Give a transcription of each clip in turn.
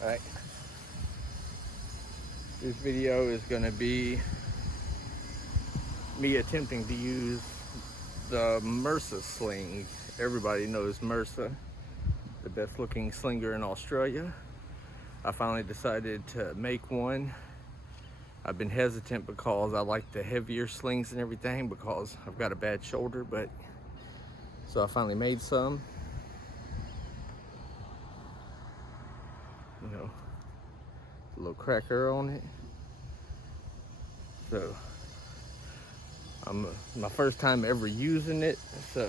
Alright, this video is going to be me attempting to use the Mera sling. Everybody knows Mera, the best looking slinger in Australia. I finally decided to make one. I've been hesitant because I like the heavier slings and everything because I've got a bad shoulder, but so I finally made some. You know, a little cracker on it. So my first time ever using it, so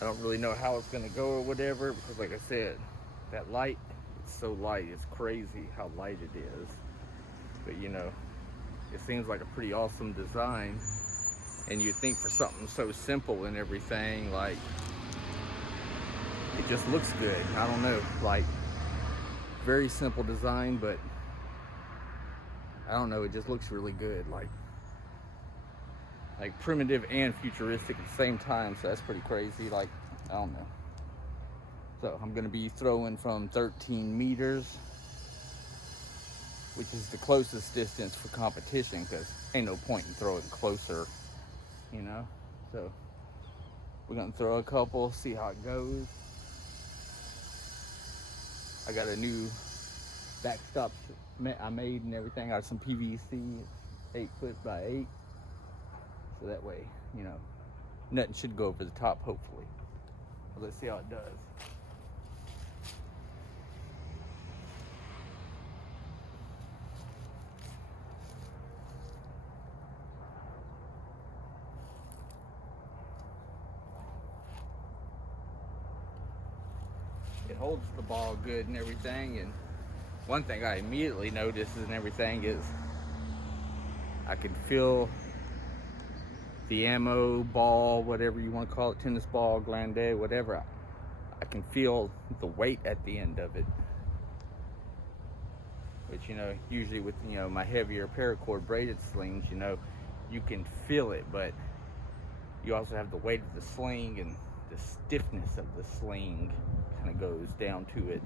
I don't really know how it's gonna go or whatever, because like I said, that light, it's so light, it's crazy how light it is. But you know, it seems like a pretty awesome design, and you'd think for something so simple and everything, like, it just looks good. I don't know, like, very simple design, but I don't know, it just looks really good, like primitive and futuristic at the same time. So that's pretty crazy. Like, I don't know. So I'm gonna be throwing from 13 meters, which is the closest distance for competition, because ain't no point in throwing closer, you know. So we're gonna throw a couple, see how it goes. I got a new backstop I made and everything. I got some PVC, 8 foot by 8, so that way, you know, nothing should go over the top, hopefully. But let's see how it does. It holds the ball good and everything, and one thing I immediately noticed and everything is I can feel the ammo ball, whatever you want to call it, tennis ball, glande, whatever. I can feel the weight at the end of it, which, you know, usually with, you know, my heavier paracord braided slings, you know, you can feel it, but you also have the weight of the sling, and the stiffness of the sling kind of goes down to it.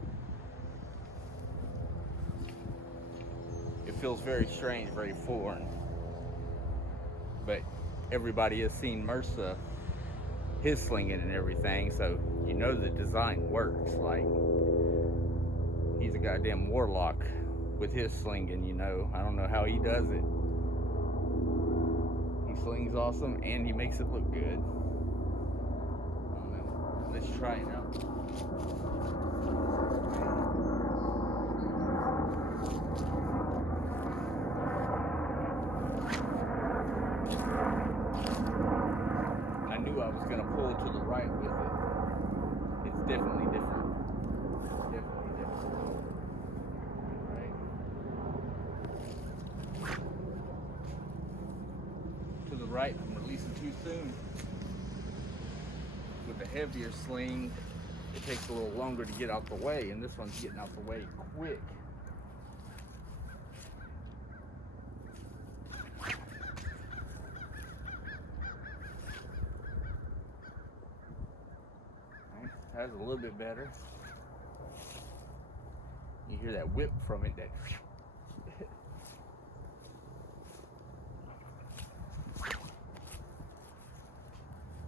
It feels very strange, very foreign. But everybody has seen Mera, his slinging and everything, so you know the design works. Like, he's a goddamn warlock with his slinging, you know. I don't know how he does it. He slings awesome, and he makes it look good. I don't know. Let's try it out. I knew I was gonna pull to the right with it. It's definitely different. Definitely different. Right? To the right, I'm releasing too soon. With the heavier sling, it takes a little longer to get out the way, and this one's getting out the way quick. Right? That's a little bit better. You hear that whip from it, that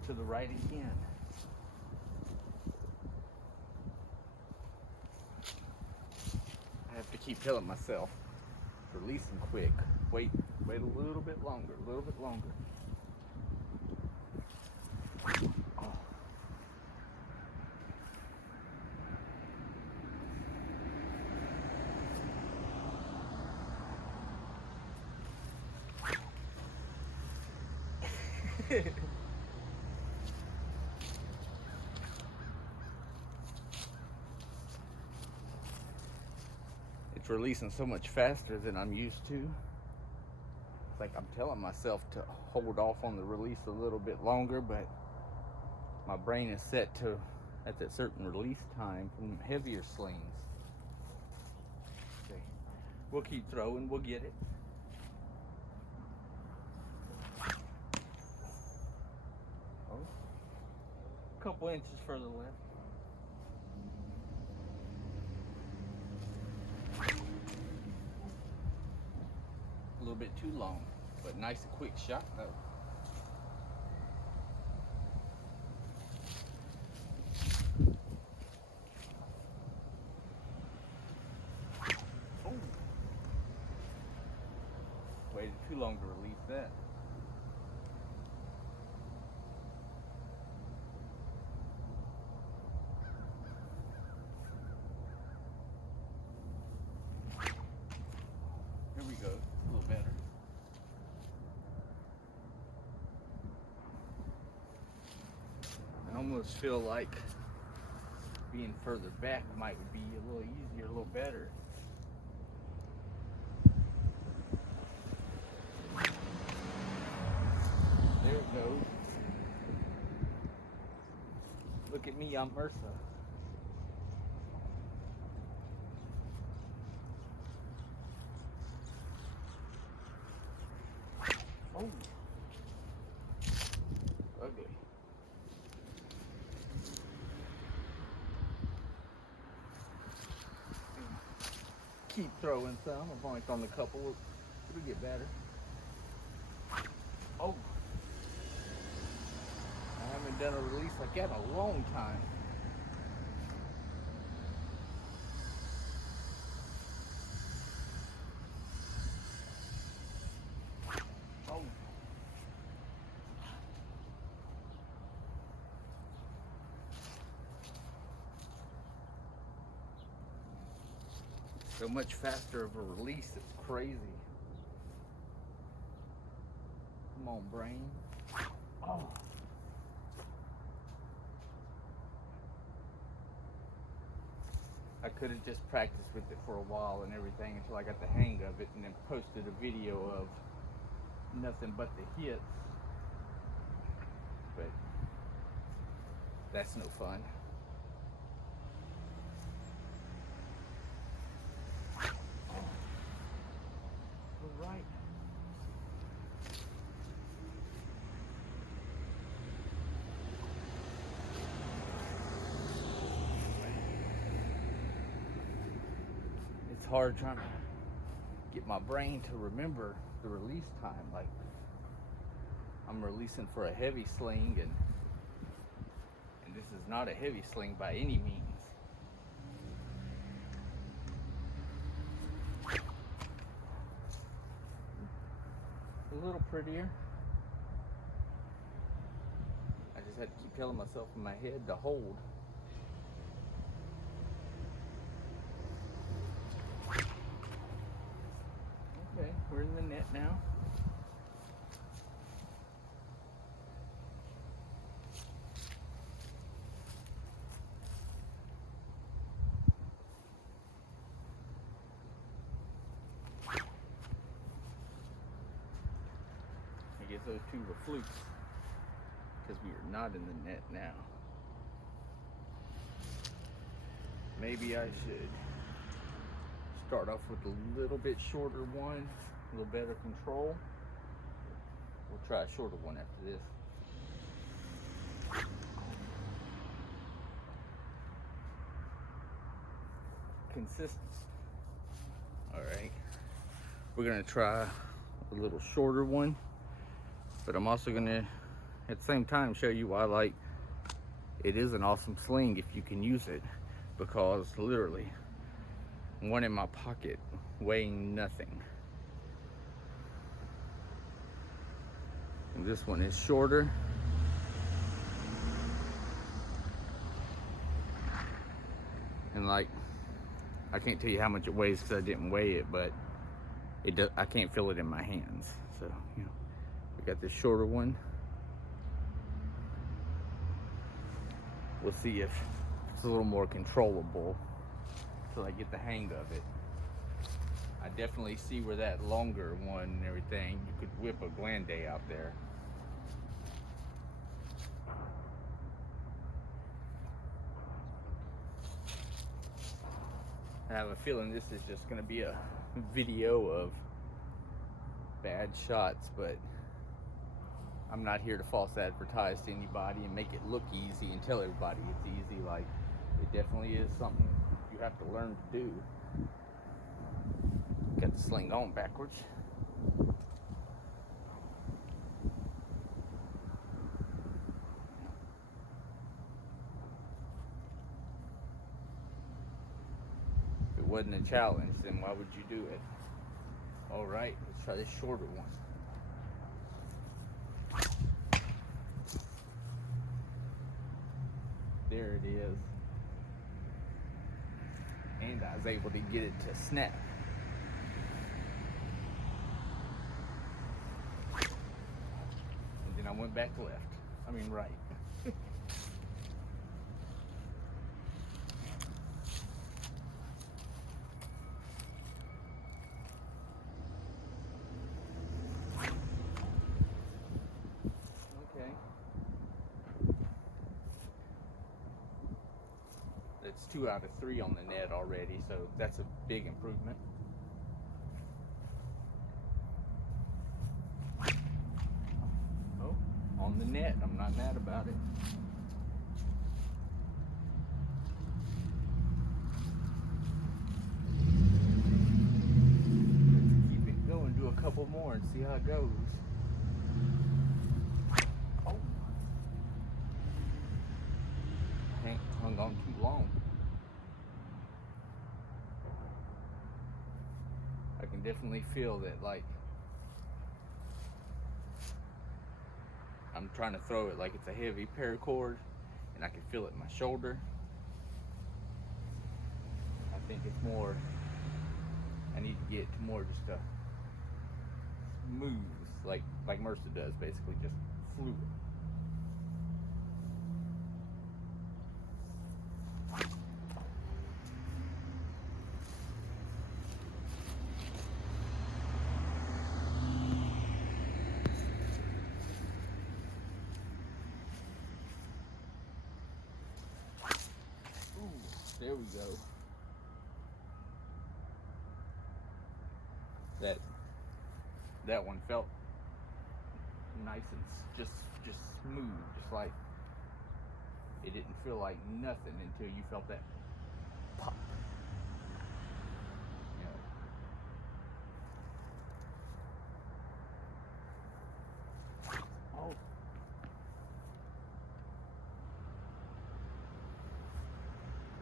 to the right again. I have to keep telling myself, release them quick. Wait a little bit longer, a little bit longer. Oh. It's releasing so much faster than I'm used to. It's like I'm telling myself to hold off on the release a little bit longer, but my brain is set to at that certain release time from heavier slings. Okay. We'll keep throwing, we'll get it. Oh. A couple inches further left. bit too long, but nice and quick shot though. Oh. Waited too long to release that. Here we go, a little better. I almost feel like being further back might be a little easier, a little better. There it goes. Look at me, I'm Mera. Oh, ugly. Keep throwing some. I've only thrown a couple. It'll get better. Oh, I haven't done a release like that in a long time. Oh. So much faster of a release, it's crazy. Come on, brain. Oh. I could have just practiced with it for a while and everything until I got the hang of it, and then posted a video of nothing but the hits. But that's no fun. All right. It's hard trying to get my brain to remember the release time. Like, I'm releasing for a heavy sling, and this is not a heavy sling by any means. A little prettier. I just had to keep telling myself in my head to hold. Okay, we're in the net now. I guess those two were flukes because we are not in the net now. Maybe I should start off with a little bit shorter one, a little better control. We'll try a shorter one after this. Consistent. All right, we're gonna try a little shorter one, but I'm also gonna at the same time show you why, like, it is an awesome sling if you can use it, because literally one in my pocket weighing nothing, and this one is shorter. And like, I can't tell you how much it weighs because I didn't weigh it, but it does, I can't feel it in my hands. So, you know, we got this shorter one. We'll see if it's a little more controllable until I get the hang of it. I definitely see where that longer one and everything, you could whip a glande out there. I have a feeling this is just going to be a video of bad shots, but I'm not here to false advertise to anybody and make it look easy and tell everybody it's easy. Like, it definitely is something you have to learn to do. Got the sling on backwards. If it wasn't a challenge, then why would you do it? All right, let's try this shorter one. There it is. And I was able to get it to snap. And then I went back left. I mean right. Okay. That's 2 out of 3 on the net already, so that's a big improvement. Oh, on the net, I'm not mad about it. Keep it going, do a couple more and see how it goes. Oh, hung on too long. I can definitely feel that, like, I'm trying to throw it like it's a heavy paracord, and I can feel it in my shoulder. I think it's more, I need to get to more just a smooth, like Mercer does, basically just fluid. Ooh, there we go. That one felt nice and just smooth, just like it didn't feel like nothing until you felt that pop. You know. Oh.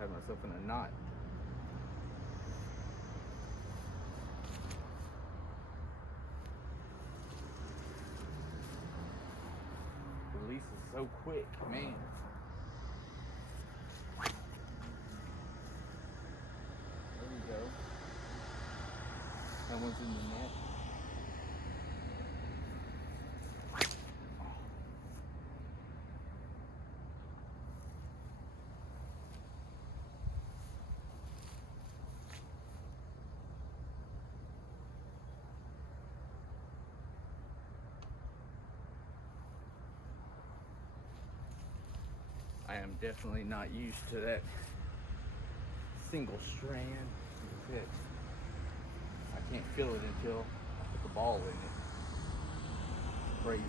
Had myself in a knot. Release is so quick, man. There we go. That one's in the net. I am definitely not used to that single strand. I can't feel it until I put the ball in it. It's crazy.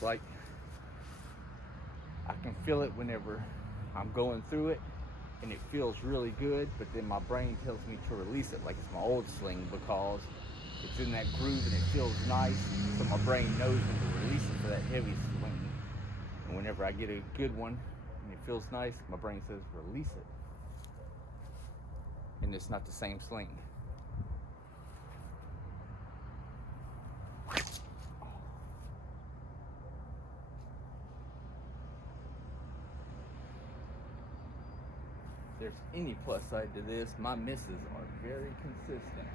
Like, I can feel it whenever I'm going through it and it feels really good, but then my brain tells me to release it like it's my old sling because it's in that groove and it feels nice, so my brain knows when to release it for that heavy sling. And whenever I get a good one and it feels nice, my brain says release it, and it's not the same sling. If there's any plus side to this, my misses are very consistent.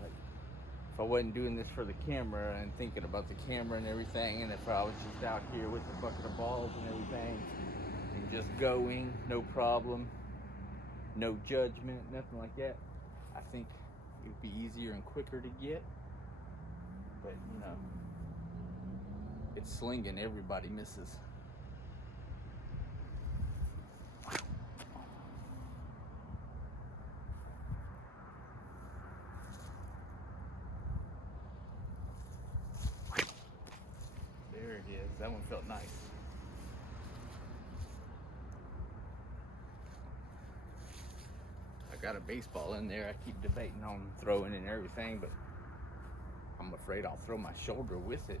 Like I wasn't doing this for the camera and thinking about the camera and everything, and if I was just out here with a bucket of balls and everything and just going, no problem, no judgment, nothing like that, I think it would be easier and quicker to get. But you know, it's slinging, everybody misses. There it is. That one felt nice. I got a baseball in there. I keep debating on throwing and everything, but I'm afraid I'll throw my shoulder with it.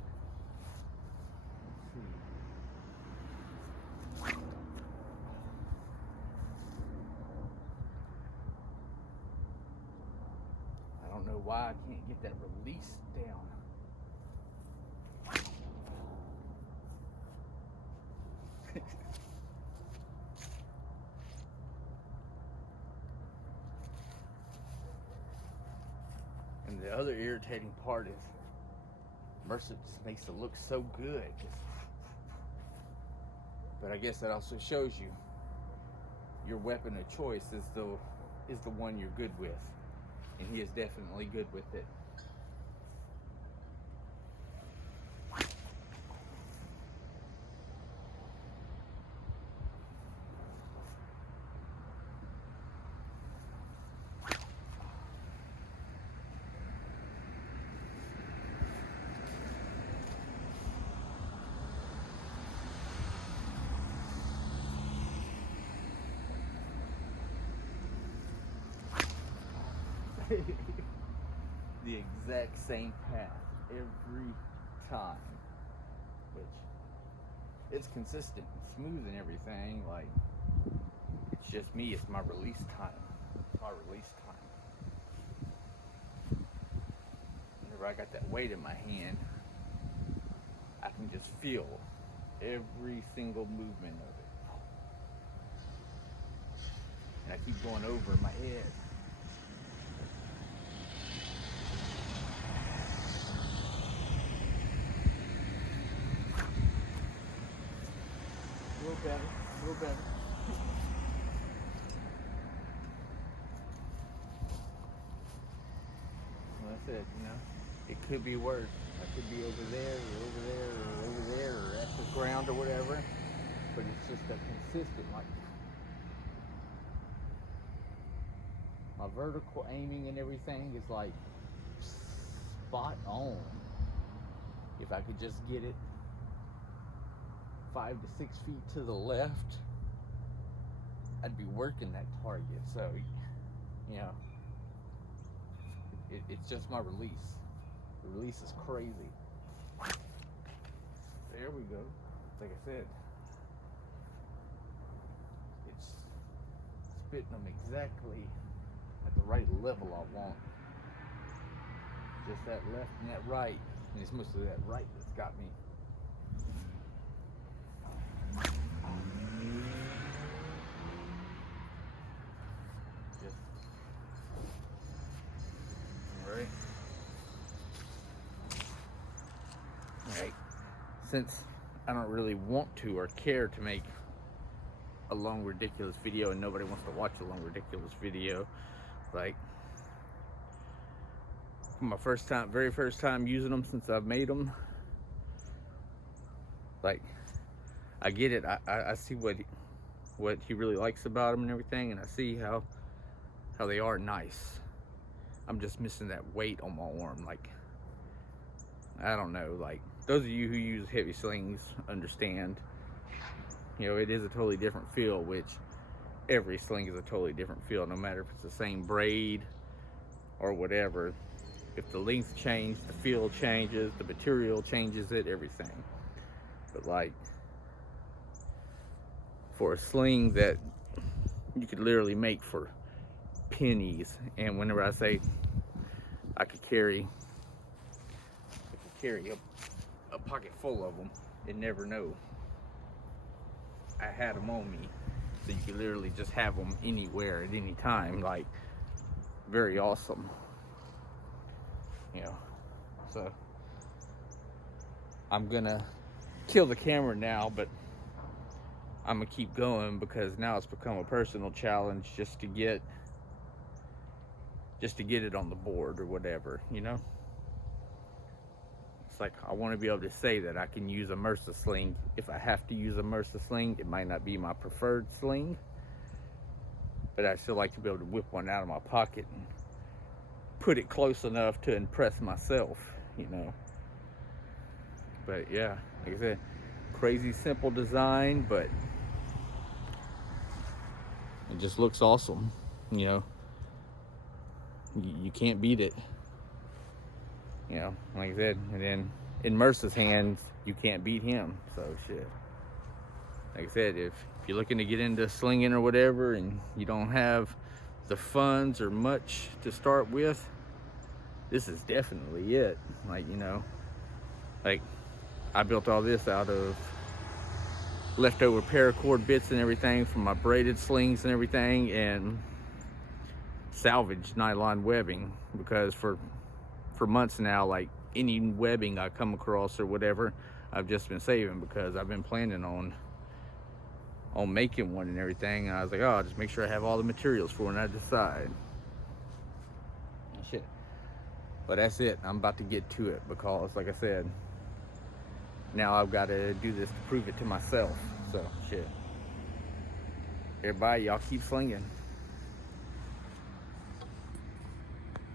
Let's see. I don't know why I can't get that release down. And the other irritating part is Mercer just makes it look so good. But I guess that also shows you your weapon of choice is the one you're good with. And he is definitely good with it. The exact same path every time, which it's consistent and smooth and everything. Like, it's just me, it's my release time. It's my release time. Whenever I got that weight in my hand, I can just feel every single movement of it. And I keep going over in my head. A little better. Well, that's it, you know. It could be worse. I could be over there, or over there, or over there, or at the ground, or whatever. But it's just a consistent, like, my vertical aiming and everything is like spot on. If I could just get it 5 to 6 feet to the left, I'd be working that target. So, you know, it's just my release. The release is crazy. There we go. Like I said, it's spitting them exactly at the right level I want. Just that left and that right, and it's mostly that right that's got me. Alright, since I don't really want to or care to make a long ridiculous video, and nobody wants to watch a long ridiculous video, like, my very first time using them since I've made them, like, I get it. I see what he really likes about them and everything, and I see how they are nice. I'm just missing that weight on my arm. Like, I don't know, like, those of you who use heavy slings understand, you know, it is a totally different feel, which every sling is a totally different feel, no matter if it's the same braid or whatever. If the length changes, the feel changes, the material changes it, everything. But like, for a sling that you could literally make for pennies, and whenever I say I could carry a pocket full of them and never know I had them on me, so you could literally just have them anywhere at any time. Like, very awesome. You know, So I'm gonna kill the camera now, but I'm gonna keep going because now it's become a personal challenge just to get it on the board or whatever, you know. It's like I want to be able to say that I can use a Mera sling. If I have to use a Mera sling, it might not be my preferred sling, but I still like to be able to whip one out of my pocket and put it close enough to impress myself, you know. But yeah, like I said, crazy simple design, but it just looks awesome, you know. You can't beat it, you know, like I said. And then in Mera's hands, you can't beat him. So shit, like I said, if you're looking to get into slinging or whatever and you don't have the funds or much to start with, this is definitely it. Like, you know, like I built all this out of leftover paracord bits and everything from my braided slings and everything, and salvaged nylon webbing, because for months now, like any webbing I come across or whatever, I've just been saving, because I've been planning on making one and everything, and I was like, oh, I'll just make sure I have all the materials for when I decide. Shit. But that's it. I'm about to get to it, because like I said, now I've got to do this to prove it to myself. So shit. Everybody, y'all keep slinging.